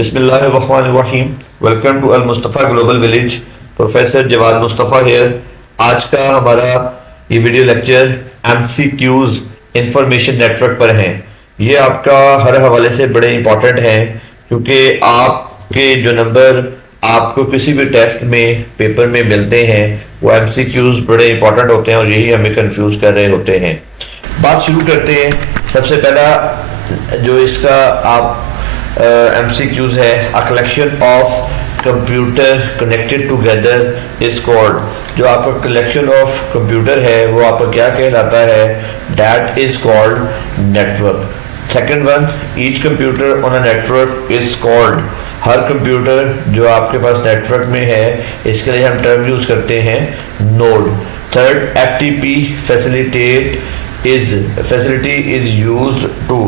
बिस्मिल्लाहिर्रहमानिर्रहीम। Welcome to Al Mustafa global village. Professor Jawad Mustafa here. आज का हमारा ये video lecture MCQs information network पर है। ये आपका हर हवाले से बड़े इंपॉर्टेंट है, क्योंकि आपके जो नंबर आपको किसी भी टेस्ट में पेपर में मिलते हैं वो एमसीक्यूज बड़े इंपॉर्टेंट होते हैं और यही हमें कंफ्यूज कर रहे होते हैं। बात शुरू करते हैं। सबसे पहला जो इसका आप MCQs है, a collection of computer connected together is called. जो आपका कलेक्शन ऑफ कंप्यूटर है वो आपका क्या कहलाता है? That is called network. Second one, each computer on a network is called. Her computer जो आपके पास नेटवर्क में है इसके लिए हम टर्म यूज करते हैं node. Third, FTP facility is used to.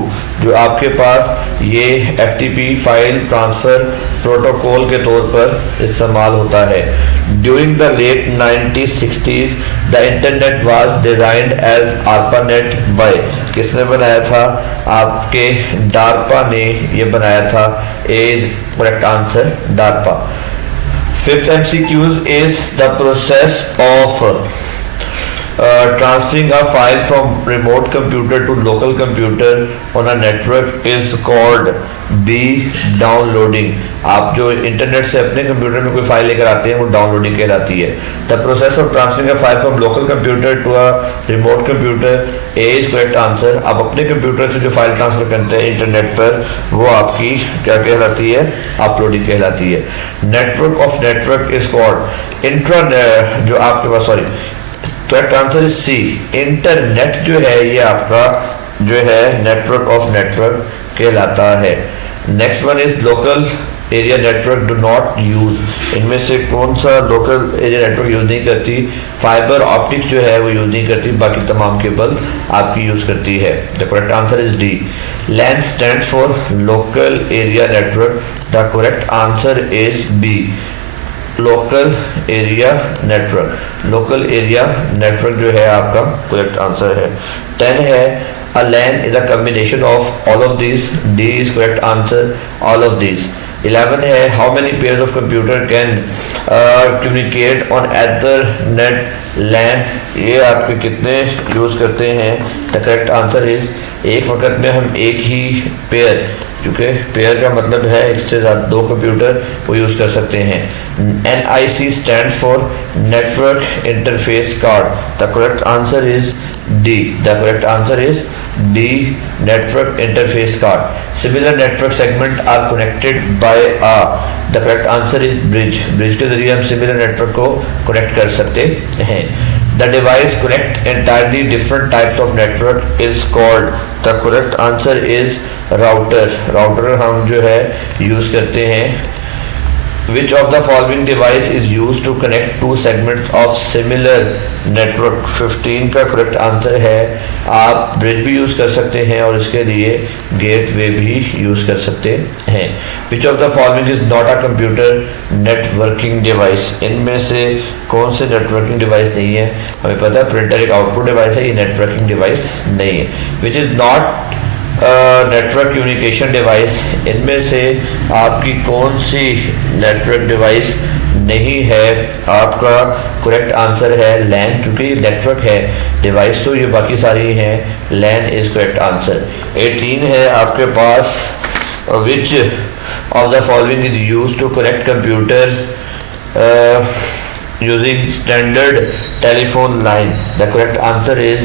जो आपके पास ये FTP फाइल ट्रांसफर प्रोटोकॉल के तौर पर इस्तेमाल होता है। During the late 1960s the internet was designed as ARPANET by. किसने बनाया था? आपके डार्पा ने ये बनाया था। Is correct answer DARPA. Fifth MCQ is the process of transferring a file from remote computer to local computer on a network is called B downloading। आप जो इंटरनेट से अपने कंप्यूटर में कोई फाइल लेकर आते हैं वो डाउनलोडिंग कहलाती है। The process of transferring a file from local computer to a remote computer is correct answer. आप अपने कंप्यूटर से जो फाइल ट्रांसफर करते हैं इंटरनेट पर वो आपकी क्या कहलाती है? अपलोडिंग कहलाती है। Network of network is called intra. जो आपके पास correct answer is C. Internet जो है ये आपका जो है नेटवर्क ऑफ नेटवर्क कहलाता है। Next one is local area network do not use. इनमें से कौन सा लोकल एरिया नेटवर्क यूज नहीं करती? फाइबर ऑप्टिक्स जो है वो यूज नहीं करती, बाकी तमाम केबल आपकी यूज करती है। The correct answer is D. LAN stand for local area network. The correct answer is B, local area network. Local area network जो है आपका करेक्ट आंसर है। 10 है, a LAN is a combination of all of this. D is correct answer, all of this. 11 है, how many pairs of computer can communicate on ethernet LAN. ये आपके कितने use करते हैं? द करेक्ट आंसर इज एक वक्त में हम एक ही पेयर, क्योंकि पेयर का मतलब है इससे ज़्यादा दो कंप्यूटर वो यूज़ कर सकते हैं। NIC stand for network interface card. The correct answer is D. The correct answer is D, network interface card. Similar network segment are connected by a. The correct answer is bridge. Bridge के जरिए हम similar network को connect कर सकते हैं। The device connect entirely different types of network is called। The correct answer is router। router हम जो है यूज करते हैं। Which of the following device is used to connect two segments of similar network? 15 का correct answer है आप bridge भी use कर सकते हैं और इसके लिए गेटवे भी यूज कर सकते हैं। Which of the following is not a computer networking device? इनमें से कौन से नेटवर्किंग डिवाइस नहीं है? हमें पता है प्रिंटर एक आउटपुट डिवाइस है, ये नेटवर्किंग डिवाइस नहीं है। Which is not network communication device. इनमें से आपकी कौन सी नेटवर्क डिवाइस नहीं है? आपका करेक्ट आंसर है लैन, क्योंकि ये नेटवर्क है, डिवाइस तो ये बाकी सारी हैं। लैन इज करेक्ट आंसर। 18 है आपके पास, which of the following is used to connect computer using standard telephone line. The correct answer is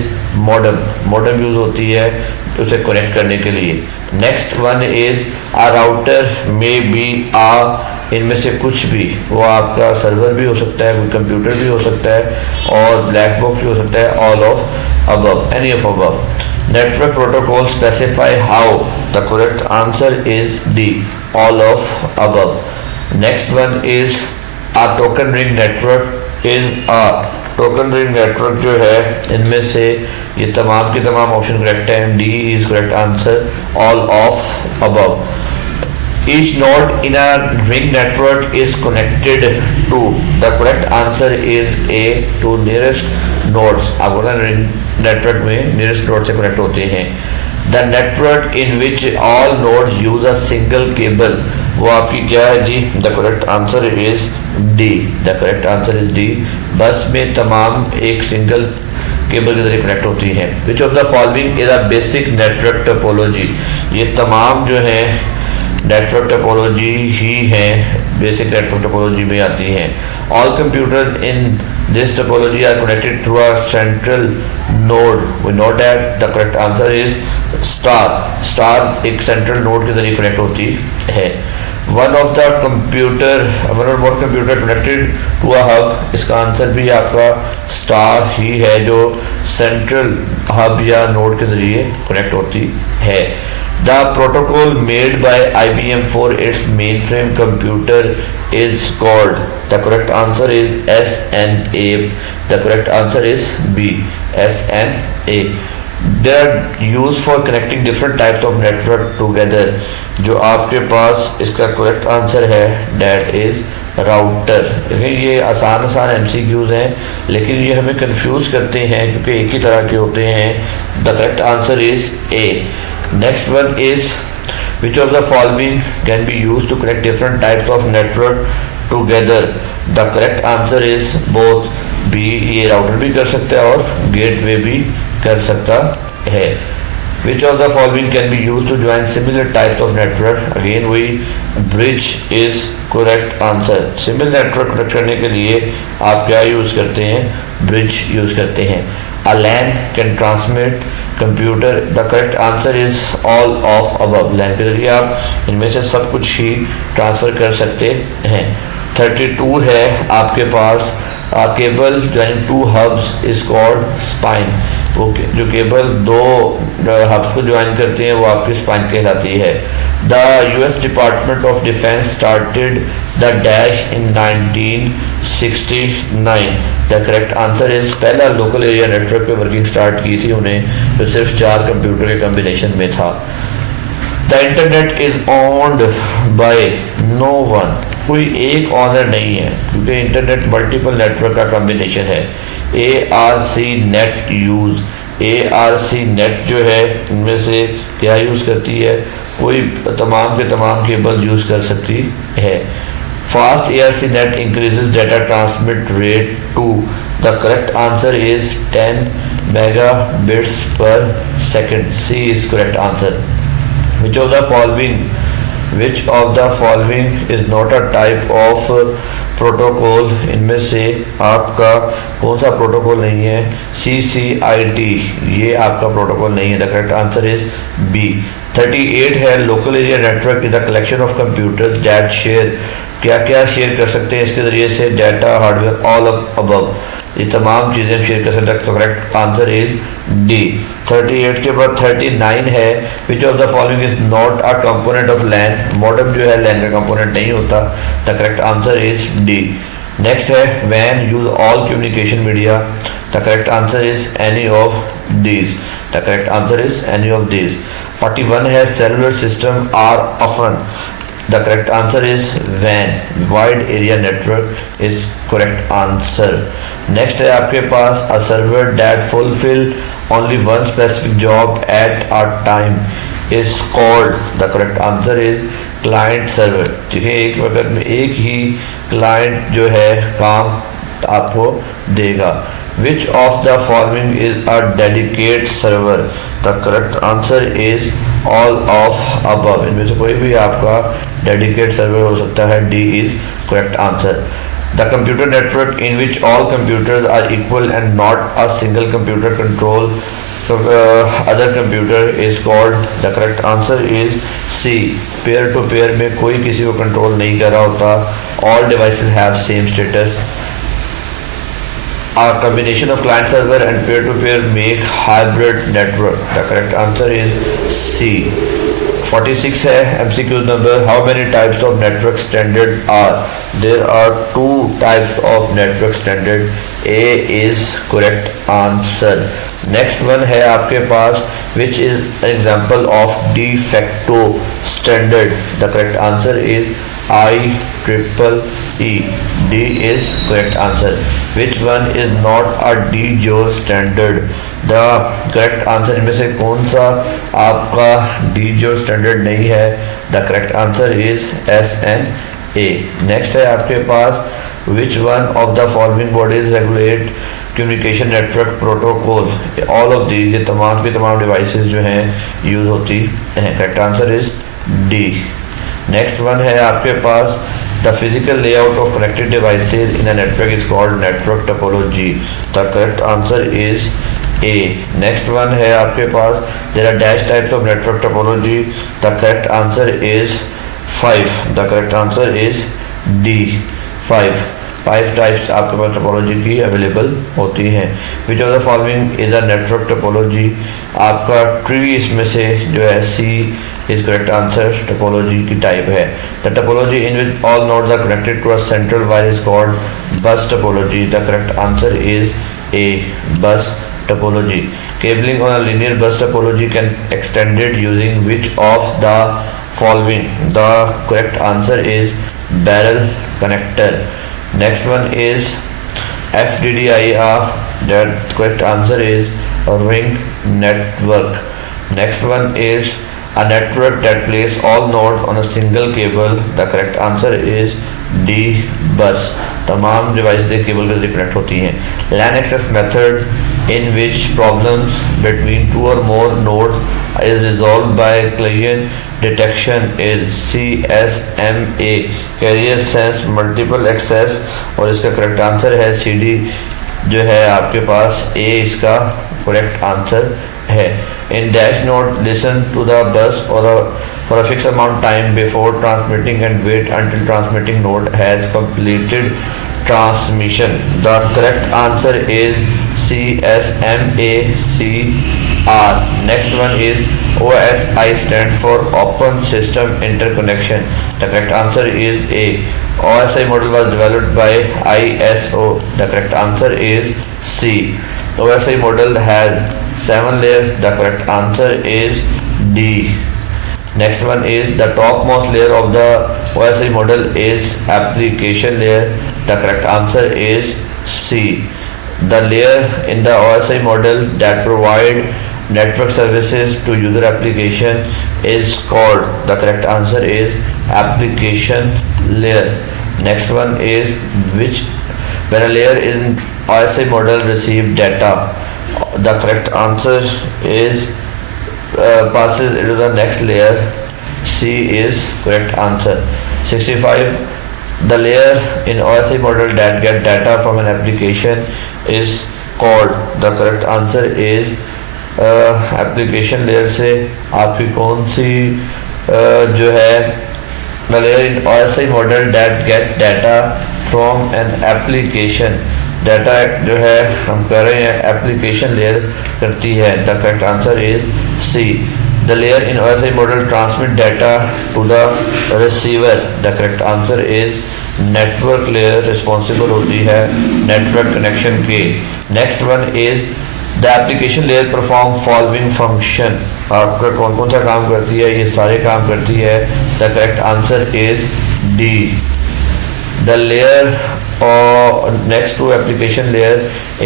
modem. Modem use होती है उसे कनेक्ट करने के लिए। Next one is a router में बी आ। इनमें से कुछ भी, वो आपका सर्वर भी हो सकता है, कोई कंप्यूटर भी हो सकता है और ब्लैक बॉक्स भी हो सकता है। All of above, any of above. Network protocol specify how. The correct answer is D, all of above. Next one is a token ring network is a. Token ring network जो है इनमें से ये तमाम के तमाम ऑप्शन करेक्ट है। D is correct answer, all of above. Each node in a ring network is connected to। The correct answer is A, to nearest nodes। आप रिंग नेटवर्क में nearest node से कनेक्ट होते हैं। The network in which all nodes use a single cable, वो आपकी क्या है जी? The correct answer is D. The correct answer is D. Bus में तमाम एक सिंगल केबल के जरिए कनेक्ट होती हैं। Which of the following is a basic network topology, ये तमाम जो है नेटवर्क टोपोलॉजी ही है, बेसिक नेटवर्क टोपोलॉजी में आती हैं। All computers in this topology are connected through a central node, we know that the correct answer is star. Star एक central node के जरिए कनेक्ट होती है। One of the computer, one और more computer connected to a hub, इसका answer भी आपका star ही है, जो सेंट्रल हब या नोड के जरिए कनेक्ट होती है। The protocol made by IBM for its mainframe computer is called, the correct answer is SNA. The correct answer is B, SNA. They are used for connecting different types of network together. जो आपके पास इसका correct answer है that is router. देखिए ये आसान MCQs हैं, लेकिन ये हमें कंफ्यूज करते हैं क्योंकि एक ही तरह के होते हैं। The correct answer is A. Next one is, which of the following can be used to connect different types of network together? The correct answer is both. B, ये राउटर भी कर सकता है और गेटवे भी कर सकता है। Which of the following can be used to join similar types of network? Again we bridge is correct answer. Similar network connect करने के लिए आप क्या यूज करते हैं? ब्रिज यूज करते हैं। A LAN can transmit computer, the correct answer is all of above. LAN के जरिए आप इनमें से सब कुछ ही ट्रांसफर कर सकते हैं। 32 है आपके पास, cable joining two hubs is called spine। वो जो केबल दो हब्स को ज्वाइन करते हैं वो आपकी स्पाइन कहलाती है। The US department of defence started the dash in 1969। The correct answer is, पहला लोकल एरिया नेटवर्क पे वर्किंग स्टार्ट की थी उन्हें, जो सिर्फ 4 कंप्यूटर के कॉम्बिनेशन में था। The internet is owned by no one, कोई एक ऑनर नहीं है क्योंकि इंटरनेट मल्टीपल नेटवर्क का कॉम्बिनेशन है। ARC net use, ARC net जो है इनमें से क्या यूज़ करती है? कोई तमाम के तमाम केबल यूज़ कर सकती है। Fast ARC net increases data transmit rate to, the correct answer is 10 megabits per second। C is correct answer। Which of the following is not a type of protocol, इनमें से आपका कौन सा protocol नहीं है? CCIT, ये आपका protocol नहीं है। The correct answer is B। 38 है, local area network is the collection of computers that share, क्या क्या शेयर कर सकते हैं इसके जरिए से? Data, hardware, all of above, ये तमाम चीज़ें शेयर कर सकते हैं। तो करेक्ट आंसर इज डी। 38 के बाद 39 है, which of the following is not a component of LAN, modem जो है लैन का कंपोनेंट नहीं होता। The correct answer is D. Next है, वैन use all communication media, the correct answer is any of these. The correct answer is any of these. 41 है, cellular system are often, the correct answer is वैन, wide area network is correct answer. Next है आपके पास, a server that fulfil only one specific job at a time is called, the correct answer is client server. ठीक है, एक वक्त में एक ही क्लाइंट जो है काम आपको देगा। विच of the following is a dedicate server, the correct answer is all of above, इनमें से कोई भी आपका डेडिकेट सर्वर हो सकता है। D is correct answer. The computer network in which all computers are equal and not a single computer control other computer is called, the correct answer is C। Pair to pair में कोई किसी को control नहीं कर रहा होता। All devices have same status। A combination of client server and peer to peer make hybrid network, the correct answer is C। 46 है, MCQ number, how many types of network standards are? There are 2 types of network standard। A is correct answer। Next one है आपके पास, which is an example of de facto standard, the correct answer is IEEE। D is correct answer। Which one is not a de jure standard? The correct answer इनमें से कौन सा आपका D जो standard नहीं है? The correct answer is SNA। Next है आपके पास which one of the following bodies regulate communication network protocol? All of these, ये तमाम की तमाम डिवाइसेस जो हैं यूज़ होती हैं। Correct answer is D. Next one है आपके पास the physical layout of connected devices in a network is called network topology. The correct answer is A. Next one है आपके पास there are dash types of network topology. The correct answer is 5। The correct answer is D 5 types आपके पास topology की available होती हैं। Which of the following is a network topology? आपका tree इसमें से जो है C is correct answer topology की टाइप है। The topology in which all nodes are connected to a central wire is called bus topology. The correct answer is A bus topology. Cabling on a linear bus topology can extended using which of the following? The correct answer is barrel connector. Next one is FDDIR. The correct answer is a ring network. Next one is a network that places all nodes on a single cable. The correct answer is D bus. तमाम device एक cable के जरिए connect होती हैं। LAN access method in which problems between two or more nodes is resolved by client detection is CSMA, carrier sense multiple access। और इसका correct answer है CD जो है आपके पास A इसका करेक्ट आंसर है। In dash node listen to the bus or for a fixed amount time before transmitting and wait until transmitting node has completed transmission. The correct answer is CSMACR. Next one is OSI stands for Open System Interconnection. The correct answer is A. OSI model was developed by ISO. The correct answer is C. OSI model has 7 layers. The correct answer is D. Next one is the topmost layer of the OSI model is application layer. The correct answer is C. The layer in the OSI model that provide network services to user application is called, the correct answer is application layer. Next one is which when a layer in OSI model receive data, the correct answer is passes into the next layer. C is correct answer. 65. The layer in OSI model that get data from an application is called, the correct answer is application layer से आपकी कौन सी जो है the layer in OSI model that get data from an application, data जो है हम कह रहे हैं एप्लीकेशन लेयर करती है। The correct answer is C. The layer in OSI model transmit data to the receiver. The correct answer is network layer responsible होती है नेटवर्क कनेक्शन के। Next one is the application layer perform following function. आपका कौन कौन सा काम करती है? ये सारे काम करती है। The correct answer is D. The layer next to application layer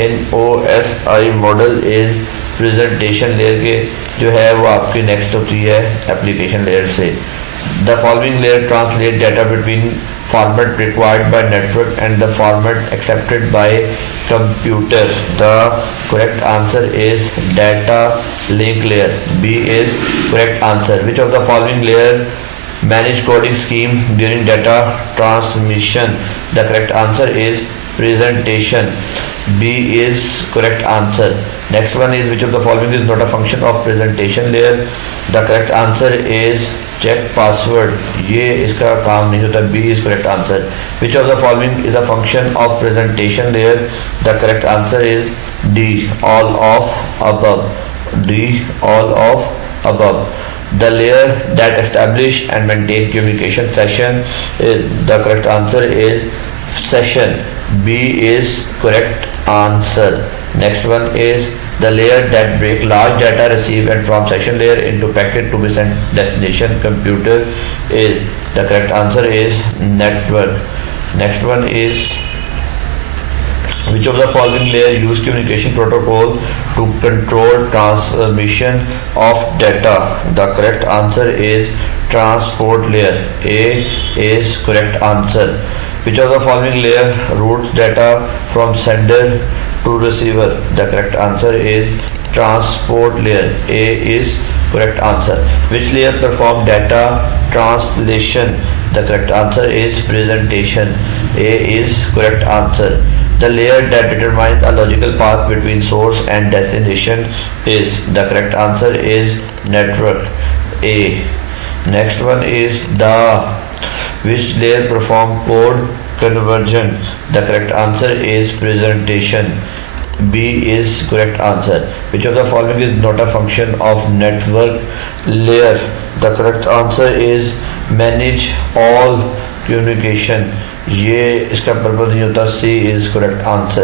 in OSI model is presentation layer के जो है वो आपकी next होती है application layer से। The following layer translate data between format required by network and the format accepted by computer. The correct answer is data link layer. B is correct answer. Which of the following layer manage coding scheme during data transmission? The correct answer is presentation. B is correct answer. Next one is which of the following is not a function of presentation layer? The correct answer is check password. ये इसका काम नहीं होता। B is correct answer. Which of the following is a function of presentation layer? The correct answer is D, all of above. D, all of above. The layer that establish and maintain communication session is, the correct answer is session. B is correct answer. Next one is the layer that break large data received and from session layer into packet to be sent destination computer is, the correct answer is network. Next one is Which of the following layer use communication protocol to control transmission of data? The correct answer is transport layer. A is correct answer. Which of the following layer routes data from sender to receiver? The correct answer is transport layer. A is correct answer. Which layer perform data translation? The correct answer is presentation. A is correct answer. The layer that determines a logical path between source and destination is, the correct answer is network. A. Next one is the which layer perform code conversion? The correct answer is presentation. B is correct answer. Which of the following is not a function of network layer? The correct answer is manage all communication. ये इसका purpose नहीं होता. C is correct answer.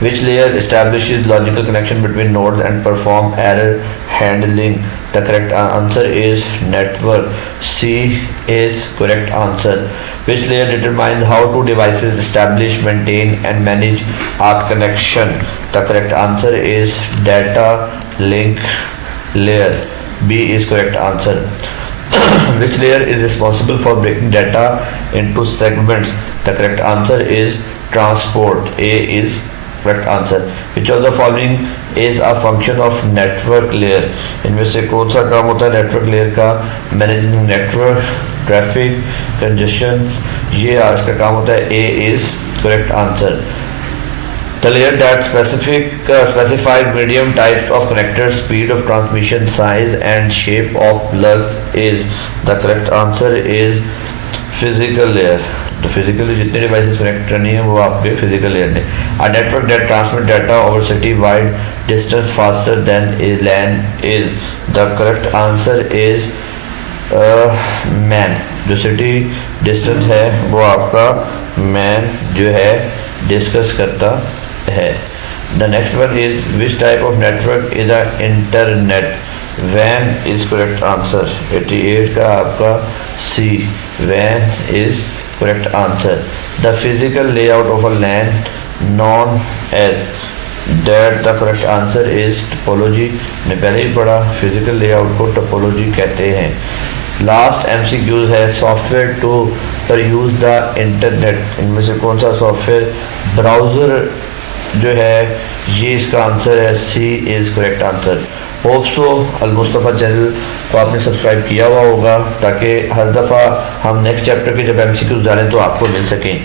Which layer establishes logical connection between nodes and perform error handling? The correct answer is network. C is correct answer. Which layer determines how two devices establish, maintain and manage a connection? The correct answer is data link layer. B is correct answer. Which layer is responsible for breaking data into segments? The correct answer is transport. A is correct answer. Which of the following is a function of network layer? इनमें से कौन सा काम होता है network layer का? Managing network, traffic, congestion, ये आज का काम होता है. A is correct answer. The layer that specifies medium types of connectors, speed of transmission, size and shape of plugs is, the correct answer is physical layer. तो physically जितने devices connect करनी है वो आपके फिजिकल लेयर ने. A network that transmits data over city wide distance faster than a LAN is, the correct answer is man. जो city distance है वो आपका मैन जो है डिस्कस करता है. The next one is which type of network is a internet? WAN is correct answer. 88 का आपका C. WAN is correct answer. The physical layout of a LAN known as, that the correct answer is topology. ने पहले ही पढ़ा, physical layout को topology कहते हैं. Last MCQs है software to पर यूज द इंटरनेट. इनमें से कौन सा सॉफ्टवेयर? ब्राउज़र जो है ये इसका आंसर है. C is correct answer. Hope so Al Mustafa channel को आपने सब्सक्राइब किया हुआ होगा ताकि हर दफ़ा हम नेक्स्ट चैप्टर के जब MCQs डालें तो आपको मिल सकें.